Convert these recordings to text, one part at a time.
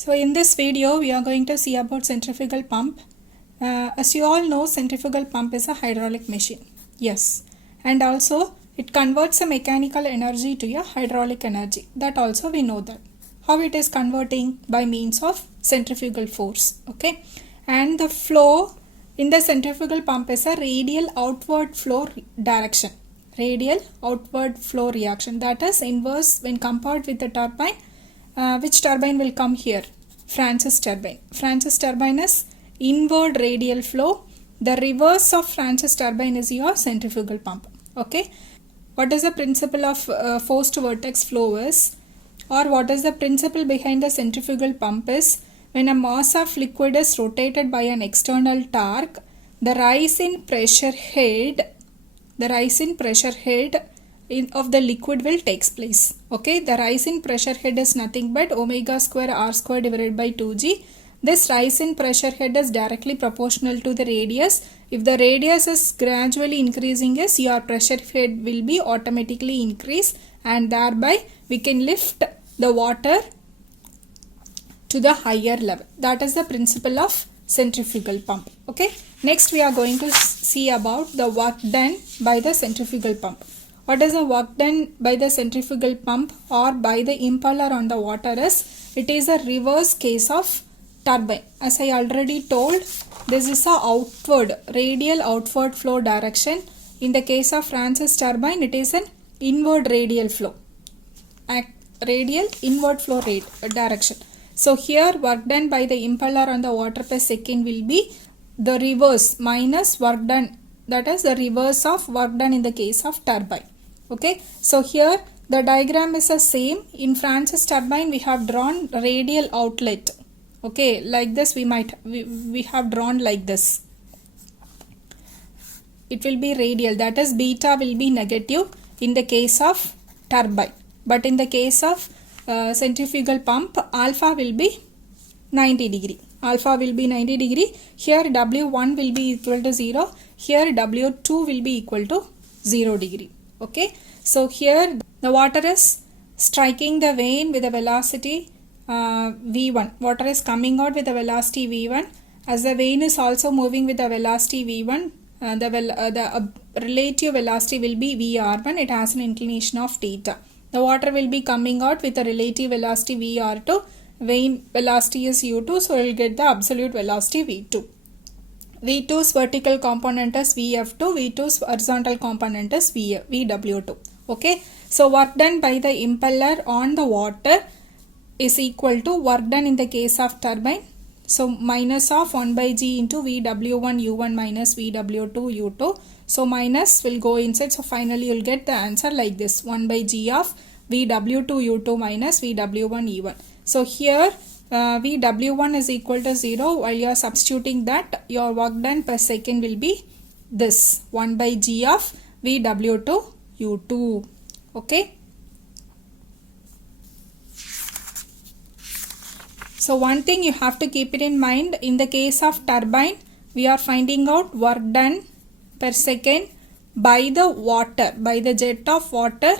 So in this video we are going to see about centrifugal pump. As you all know, centrifugal pump is a hydraulic machine. Yes, and also it converts a mechanical energy to a hydraulic energy. That also we know that. How it is converting? By means of centrifugal force. Okay, and the flow in the centrifugal pump is a radial outward flow direction. Radial outward flow reaction, that is inverse when compared with the turbine. Which turbine will come here? Francis turbine. Francis turbine is inward radial flow. The reverse of Francis turbine is your centrifugal pump. Okay. What is the principle of forced vortex flow is, or what is the principle behind the centrifugal pump is, when a mass of liquid is rotated by an external torque, the rise in pressure head of the liquid will takes place. Okay, the rise in pressure head is nothing but omega square r square divided by 2g. This rise in pressure head is directly proportional to the radius. If the radius is gradually increasing, your pressure head will be automatically increase, and thereby we can lift the water to the higher level. That is the principle of centrifugal pump. Okay, next we are going to see about the work done by the centrifugal pump. What is the work done by the centrifugal pump or by the impeller on the water is, it is a reverse case of turbine. As I already told, this is a outward, radial outward flow direction. In the case of Francis turbine, it is an inward radial flow. Radial inward flow direction. So here work done by the impeller on the water per second will be the reverse minus work done, that is the reverse of work done in the case of turbine. Okay, so here the diagram is the same. In Francis turbine we have drawn radial outlet. Okay, like this we have drawn like this. It will be radial, that is beta will be negative in the case of turbine, but in the case of centrifugal pump, alpha will be 90 degree. Alpha will be 90 degree. Here W1 will be equal to 0. Here W2 will be equal to 0 degree. Okay, so here the water is striking the vane with a velocity V1. Water is coming out with a velocity V1. As the vane is also moving with a velocity V1, the relative velocity will be VR1. It has an inclination of theta. The water will be coming out with a relative velocity VR2. Vane velocity is U2, so we will get the absolute velocity V2. V2's vertical component is Vf2, V2's horizontal component is Vw2. Okay, so work done by the impeller on the water is equal to work done in the case of turbine. So minus of 1 by g into Vw1 U1 minus Vw2 U2. So minus will go inside. So finally you will get the answer like this, 1 by g of Vw2 U2 minus Vw1 E1. So here Vw1 is equal to 0. While you are substituting that, your work done per second will be this, 1 by g of Vw2 U2. Okay. So one thing you have to keep it in mind, in the case of turbine, we are finding out work done per second by the water, by the jet of water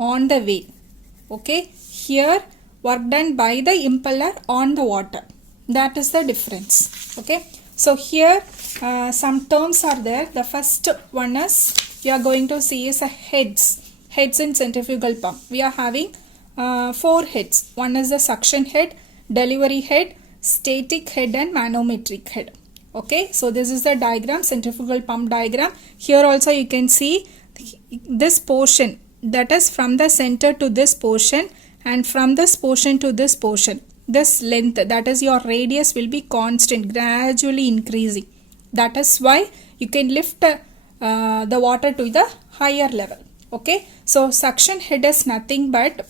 on the vane. Okay, here work done by the impeller on the water. That is the difference. Okay, so here some terms are there. The first one is, we are going to see is a heads in centrifugal pump. We are having 4 heads. One is the suction head, delivery head, static head and manometric head. Okay, so this is the diagram, centrifugal pump diagram. Here also you can see this portion, that is from the center to this portion, and from this portion to this portion, this length, that is your radius, will be constant, gradually increasing. That is why you can lift the water to the higher level. Okay, so suction head is nothing but,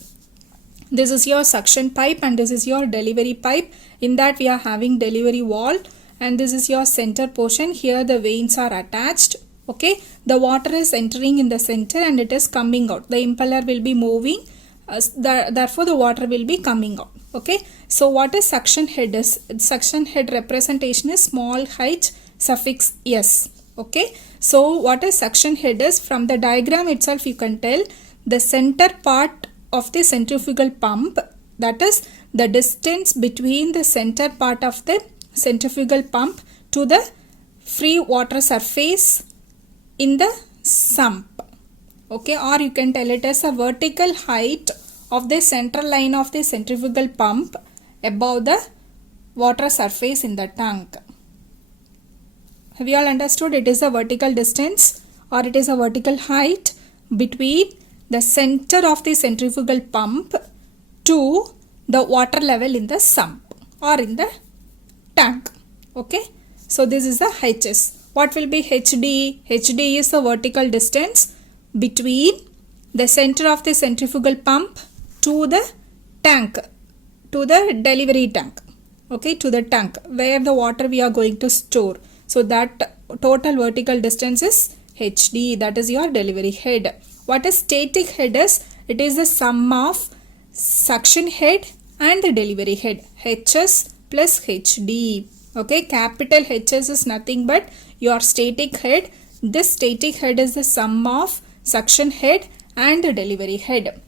this is your suction pipe and this is your delivery pipe. In that we are having delivery valve, and this is your center portion. Here the vanes are attached. Okay, the water is entering in the center and it is coming out. The impeller will be moving, therefore the water will be coming out. Okay, so what is suction head is? Suction head representation is small h suffix s. Okay, so what is suction head is? From the diagram itself you can tell the center part of the centrifugal pump, that is the distance between the center part of the centrifugal pump to the free water surface in the sump. Okay, or you can tell it as a vertical height of the center line of the centrifugal pump above the water surface in the tank. Have you all understood? It is a vertical distance or it is a vertical height between the center of the centrifugal pump to the water level in the sump or in the tank. Okay, so this is the HS. What will be HD? HD is the vertical distance between the center of the centrifugal pump to the tank, to the delivery tank. Okay, to the tank where the water we are going to store. So that total vertical distance is HD, that is your delivery head. What is static head is? It is the sum of suction head and the delivery head, HS plus HD. Okay, capital HS is nothing but your static head. This static head is the sum of suction head and the delivery head.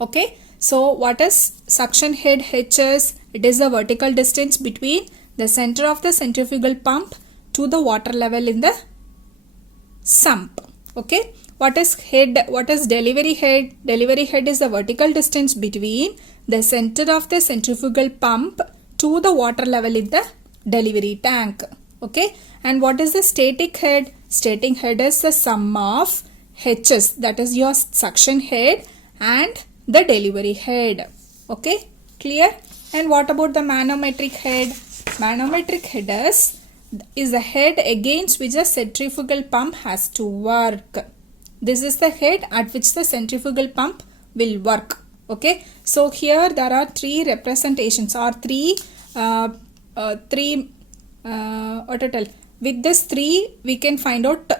Okay, so what is suction head HS? It is the vertical distance between the center of the centrifugal pump to the water level in the sump. Okay, what is head? What is delivery head? Delivery head is the vertical distance between the center of the centrifugal pump to the water level in the delivery tank. Okay, and what is the static head? Static head is the sum of HS, that is your suction head and the delivery head. Okay, clear? And what about the manometric head? Manometric head is the head against which the centrifugal pump has to work. This is the head at which the centrifugal pump will work. Okay, so here there are three representations or three what to tell. With this three we can find out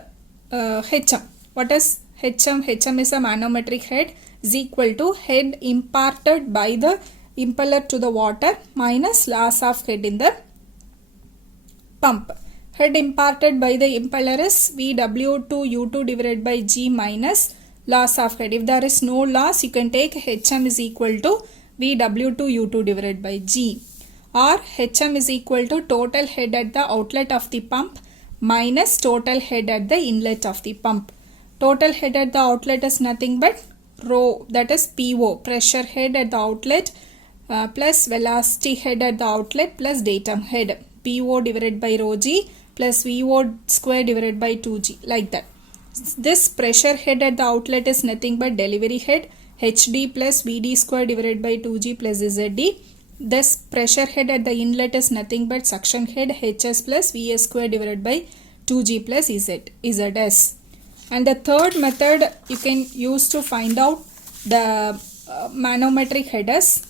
HM. What is HM? HM is a manometric head is equal to head imparted by the impeller to the water minus loss of head in the pump. Head imparted by the impeller is VW2 U2 divided by G minus loss of head. If there is no loss, you can take HM is equal to VW2 U2 divided by G, or HM is equal to total head at the outlet of the pump minus total head at the inlet of the pump. Total head at the outlet is nothing but rho, that is PO, pressure head at the outlet, plus velocity head at the outlet plus datum head, PO divided by rho G plus VO square divided by 2G, like that. This pressure head at the outlet is nothing but delivery head, HD plus VD square divided by 2G plus ZD. This pressure head at the inlet is nothing but suction head, HS plus VS square divided by 2G plus ZS. And the third method you can use to find out the manometric head is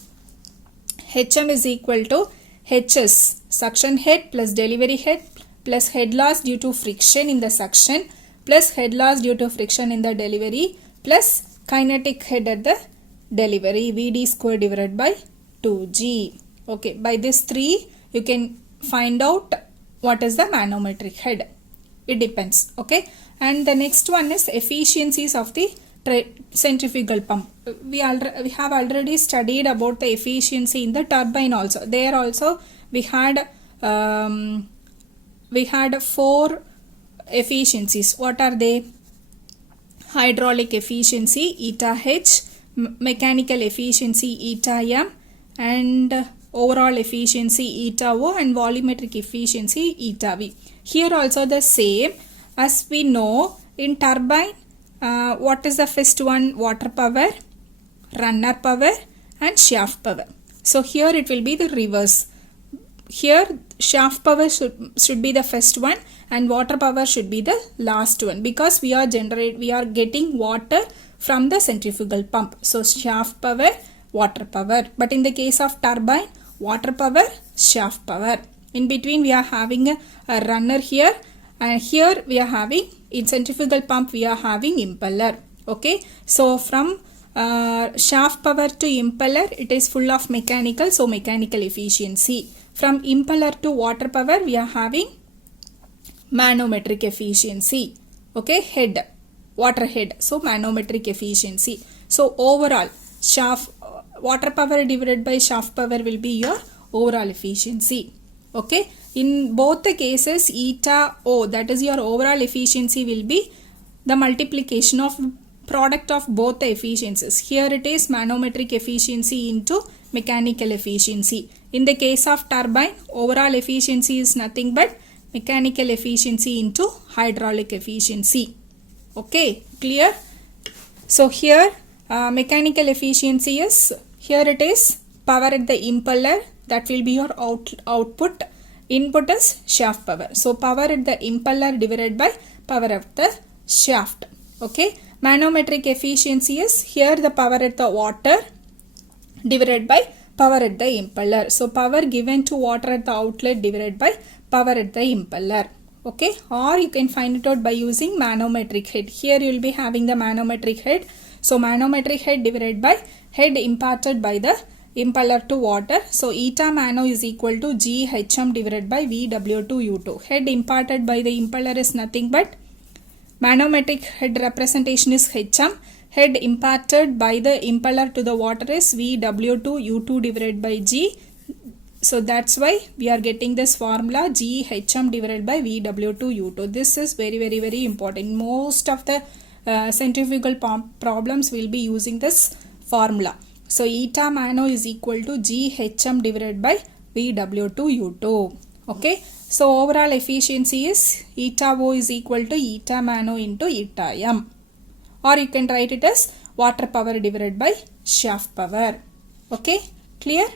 HM is equal to HS, suction head plus delivery head plus head loss due to friction in the suction plus head loss due to friction in the delivery plus kinetic head at the delivery, VD square divided by 2G. Okay, by this three you can find out what is the manometric head. It depends. Okay, and the next one is efficiencies of the centrifugal pump. We have already studied about the efficiency in the turbine also. There also we had four efficiencies. What are they? Hydraulic efficiency eta H, mechanical efficiency eta M, and overall efficiency eta O, and volumetric efficiency eta V. Here also the same. As we know, in turbine, what is the first one? Water power, runner power and shaft power. So here it will be the reverse. Here shaft power should be the first one and water power should be the last one, because we are getting water from the centrifugal pump. So shaft power, water power. But in the case of turbine, water power, shaft power. In between we are having a runner here, and here we are having, in centrifugal pump we are having impeller. Okay, so from shaft power to impeller it is full of mechanical, so mechanical efficiency. From impeller to water power we are having manometric efficiency. Okay, head, water head, so manometric efficiency. So overall shaft water power divided by shaft power will be your overall efficiency. Okay, in both the cases eta O, that is your overall efficiency, will be the multiplication of product of both the efficiencies. Here it is manometric efficiency into mechanical efficiency. In the case of turbine, overall efficiency is nothing but mechanical efficiency into hydraulic efficiency. Okay, clear? So here mechanical efficiency is, here it is power at the impeller, that will be your output. Input is shaft power. So power at the impeller divided by power of the shaft. Okay, manometric efficiency is, here the power at the water divided by power at the impeller. So power given to water at the outlet divided by power at the impeller. Okay, or you can find it out by using manometric head. Here you will be having the manometric head. So manometric head divided by head imparted by the impeller to water. So eta mano is equal to GHM divided by VW2U2. Head imparted by the impeller is nothing but, manometric head representation is HM. Head imparted by the impeller to the water is VW2U2 divided by G. So that's why we are getting this formula GHM divided by VW2U2. This is very important. Most of the centrifugal pump problems will be using this formula. So eta mano is equal to GHM divided by VW2U2. Okay, so overall efficiency is eta O is equal to eta mano into eta M, or you can write it as water power divided by shaft power. Okay, clear?